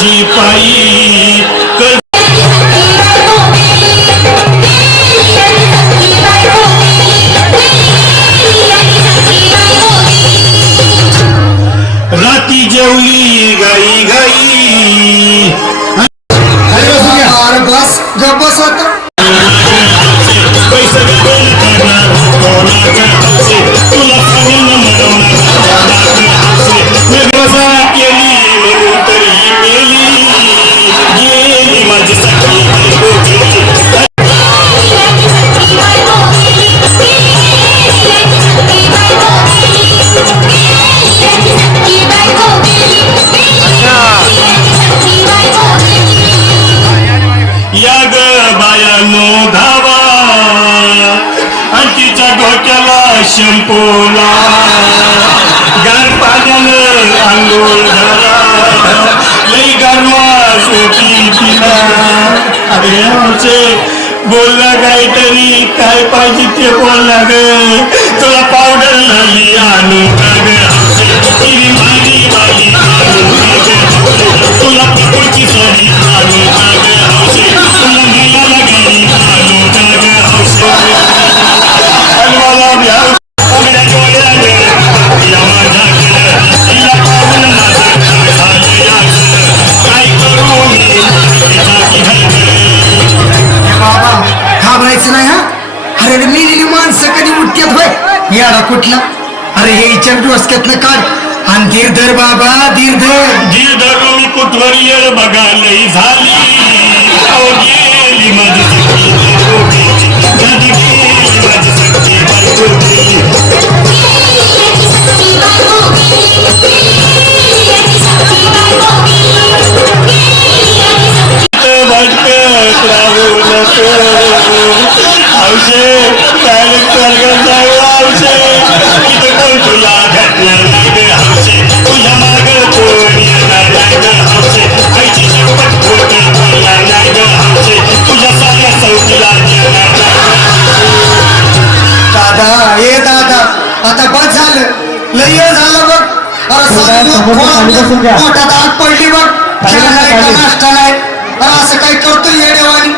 पायीची पायी? राती जेवली गाई गाई बस गप डोक्याला शंपूला गार पाण्यानं आंघोळ घाला. लई गरमा सोपी तिला. अरे आमचे बोलला काहीतरी काय पाहिजे ते बोलला ग. तुला पावडर लावली आणू का करायचं नाही हा? अरे मेलेली माणसं कधी उठतात होय? याडा कुठला? अरे हे इचार डोसक्यातनं काढ. आणि धीरधर बाबा धीरधर. धीरधर मी कुठवर येळ बघालही झाली. आता बस झालं. लय झालं बघ. पोटात आग पडली नाश्ता नाही. अरे असं काही करतोय येडेवानी